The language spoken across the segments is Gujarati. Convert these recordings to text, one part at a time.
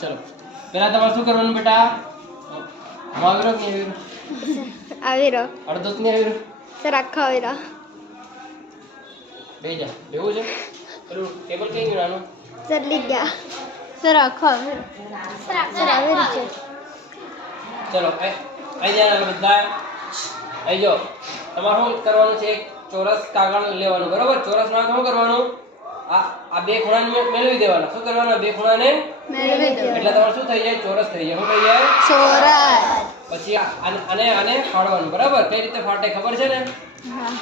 ચલો પહેલા તમારે શું કરવાનું બેટા? આવીરો કે આવીરો અડધો જ નહીં આવીરો સર આખો આવીરો બે જા બેવું છે પેલું ટેબલ કઈ ગયું આનું સર લઈ ગયા સર આખો આવીરો સર આવીરો છે ચલો અહીં જાય બધા અહીં જો તમારે શું કરવાનું છે? એક ચોરસ કાગળ લેવાનું બરાબર. ચોરસમાં શું કરવાનું? આ બે ખૂણાને મેળવી દેવાના. શું કરવાના? બે ખૂણાને મેળવી દો એટલે તમારે શું થઈ જાય? ચોરસ થઈ જાય. શું થઈ જાય? ચોરસ. પછી આને ફાડવાનું બરાબર. કઈ રીતે ફાટે ખબર છે ને? હા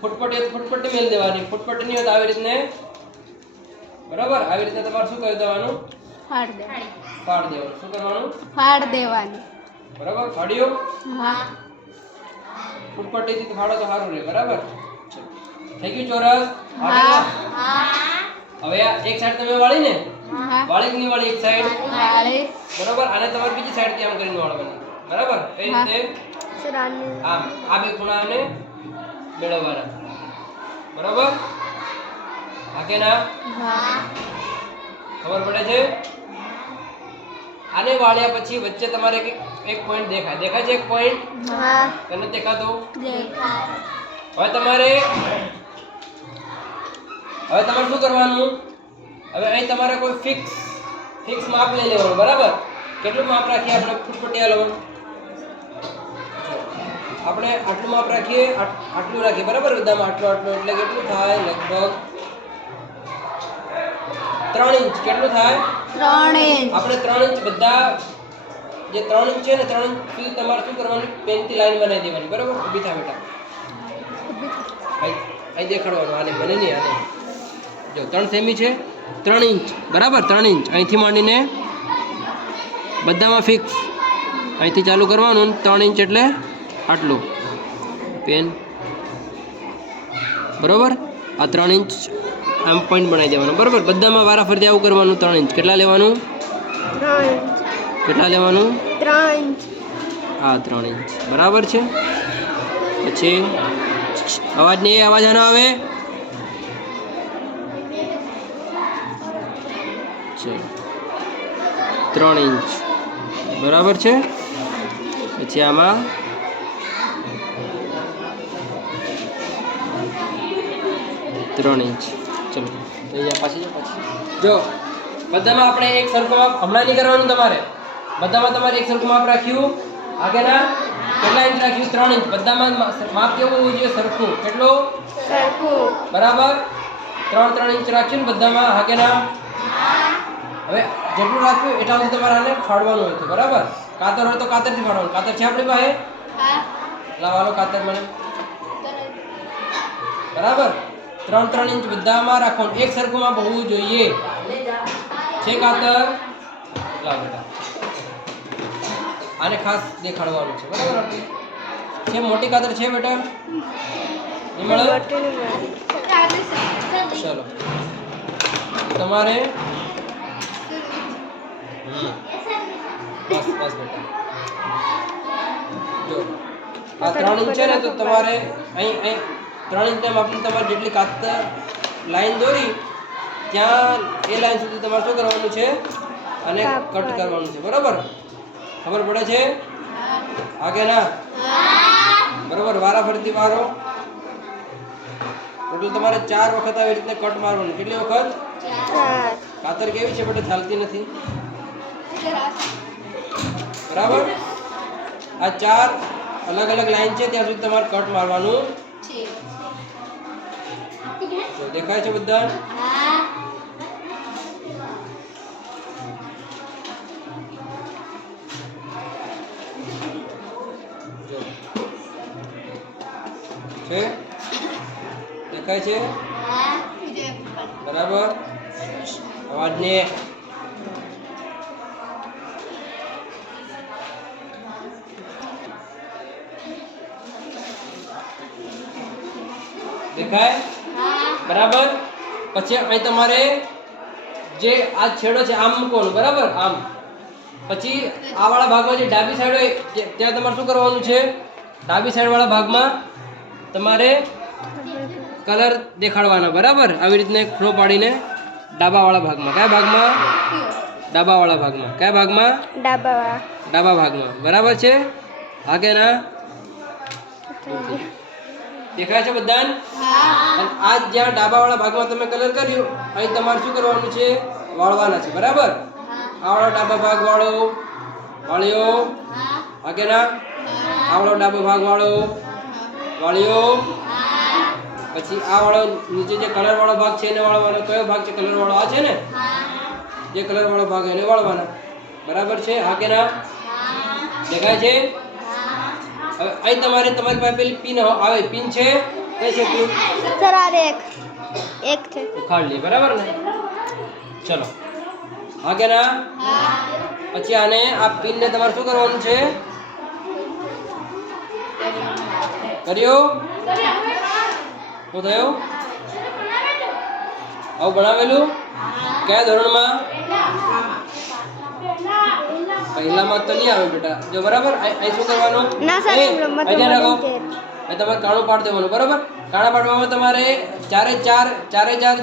ફૂટપટ્ટી મેળ દેવાની. ફૂટપટ્ટી નહીં હોય તો આવી રીતને બરાબર આવી રીતે તમારે શું કરી દેવાનું? ફાડ દેવાનું. શું કરવાનું? ફાડ દેવાની. બરાબર. ફાડ્યું? હા ફૂટપટ્ટીથી ફાડો તો સારું રહે બરાબર. થઈ ગયું ચોરસ? હા હવે આ એક સાઈડ તમે વાળી ને? હા વાળી કે નહીં વાળી? એક સાઈડ વાળી બરાબર. આને તમારે બીજી સાઈડ થી આમ કરીને વાળવાનું બરાબર. કઈ રીતે? સર આમ આ બે ખૂણાને મેળવવાના બરાબર. હા કે ના? હા ખબર પડે છે? આને વાળ્યા પછી વચ્ચે તમારે એક પોઈન્ટ દેખાય છે? એક પોઈન્ટ હા તને દેખાતો? દેખાય. હવે તમારે શું કરવાનું? હવે અહીં તમારે કોઈ ફિક્સ માપ લઈ લેવાનું બરાબર. કેટલું માપ રાખીએ આપણે? ફૂટપટ્ટી લેવાનું આપણે આટલું માપ રાખીએ, આટલું રાખીએ બરાબર. બધામાં આટલું એટલે કેટલું થાય? લગભગ 3 ઇંચ. કેટલું થાય? 3 ઇંચ. આપણે 3 ઇંચ બધા જે 3 ઇંચ છે ને 3 ઇંચ સુધી તમારે શું કરવાનું? પેનથી લાઈન બનાવી દેવાની બરાબર. ઊભી થા બેટા. અહીં દેખાડવાનું. આને બને નહીં. આને જો 3 સેમી છે, 3 ઇંચ બરાબર. 3 ઇંચ અહીંથી માંડીને બધામાં ફિક્સ અહીંથી ચાલુ કરવાનું. 3 ઇંચ એટલે આટલું પેન બરાબર. આ 3 ઇંચ આમ પોઈન્ટ બનાવી દેવાનો બરાબર. બધામાં વારાફરતી આવું કરવાનું. 3 ઇંચ કેટલા લેવાનું? 3 ઇંચ. કેટલા લેવાનું? 3 ઇંચ. હા 3 ઇંચ બરાબર છે. પછી અવાજ નહીં, અવાજ આનો આવે. ચલો 3 ઇંચ બરાબર છે. પછી આમાં ત્રણ ઇંચ. ચલો પાછી જો બધામાં આપણે એક સરખું માપ હમણાં નહીં કરવાનું. બધામાં તમારે એક સરખું માપ રાખ્યું. આગળના કેટલા ઇંચ રાખ્યું? 3 ઇંચ. બધામાં માપ કેવું હોવું જોઈએ? સરખું. કેટલું? સરખું. બરાબર. 3 ઇંચ રાખ્યું ને બધામાં. આગળના હવે જેટલું રાખ્યું એટલા સુધી તમારે આને ફાડવાનું હોય છે બરાબર. કાતર હોય તો કાતરથી ફાડવાનું. કાતર છે આપણી પાસે? લાવો કાતર મને બરાબર. 3 ઇંચ બધામાં રાખવાનું. એક સરખું માપ હોવું જોઈએ. છે કાતર? લાવ બેટા. આને ખાસ દેખાડવાનું છે બરાબર. છે મોટી કાતર છે બેટા? નહીં મળે? ચલો તમારે બસ બેટા. જો આ 3 ઇંચ છે ને તો તમારે અહીં 3 ઇંચ માપની તમારે જેટલી કાતર લાઈન દોરી ત્યાં એ લાઈન સુધી તમારે શું કરવાનું છે? અને કટ કરવાનું છે બરાબર. ખબર પડે છે? આગે ના બરાબર. વારાફરતી મારો. ટોટલ તમારે 4 વખત આવી રીતે કટ મારવાનું. કેટલી વખત? 4. કાતર કેવી છે બેટા? ચાલતી નથી બરાબર. આ 4 અલગ અલગ લાઈન છે ત્યાં સુધી તમારે કટ મારવાનું છે. દેખાય છે બધા? છે દેખાય છે બરાબર. અવાજ ને દેખાય બરાબર. પછી અહીં તમારે જે આ છેડો છે આમ મૂકવાનું બરાબર. આમ પછી આ વાળા ભાગમાં જે ડાબી સાઈડ હોય ત્યાં તમારે શું કરવાનું છે? ડાબી સાઈડ વાળા ભાગમાં તમારે કલર દેખાડવાના બરાબર. આવી રીતને ખૂણો પાડીને ડાબા વાળા ભાગમાં. કયા ભાગમાં? ડાબાવાળા ભાગમાં. કયા ભાગમાં? ડાબા ડાબા ભાગમાં. બરાબર છે? હા કે ના? દેખાય છે બધાને? અને આ જ્યાં ડાબાવાળા ભાગમાં તમે કલર કર્યો, અહીં તમારે શું કરવાનું છે? વાળવાના છે. બરાબર? આ વાળો ડાબા ભાગ વાળો વાળ્યો. હા કે ના? આ વાળો ડાબા ભાગ વાળો વાળ્યો. પછી આ વાળો નીચે જે કલર વાળો ભાગ છે એને વાળવાનો. કયો ભાગ છે કલર વાળો? આ છે ને? જે કલર વાળો ભાગ એને વાળવાના. બરાબર છે? હા કે ના? દેખાય છે? હવે અહીં તમારી પાસે પેલી પિન આવે. પિન છે? કઈ છે પિન? સર આ એક છે. ઉખાડ લે. બરાબર ને? ચલો. હા કે ના? પછી આને આ પિનને તમારે શું કરવાનું છે? કર્યો? શું થયું? આવું બનાવેલું? કયા ધોરણમાં? પહેલામાં તો નહીં આવે બેટા. જો બરાબર અહીં શું કરવાનું? ના સર અહીંયા રાખો. અહીં તમારે કાણું પાડી દેવાનું. બરાબર? કાણા પાડવામાં તમારે ચારે ચાર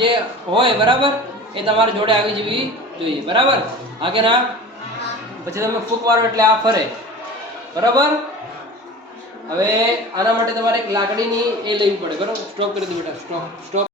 જે હોય બરાબર એ તમારે જોડે આવી જવી જોઈએ. બરાબર? હા કે ના? પછી તમે ફૂંક મારો એટલે આ ફરે. બરાબર? હવે આના માટે તમારે એક લાકડીની એ લેવી પડે. બરાબર? સ્ટોપ કરી દો બેટા. સ્ટોપ.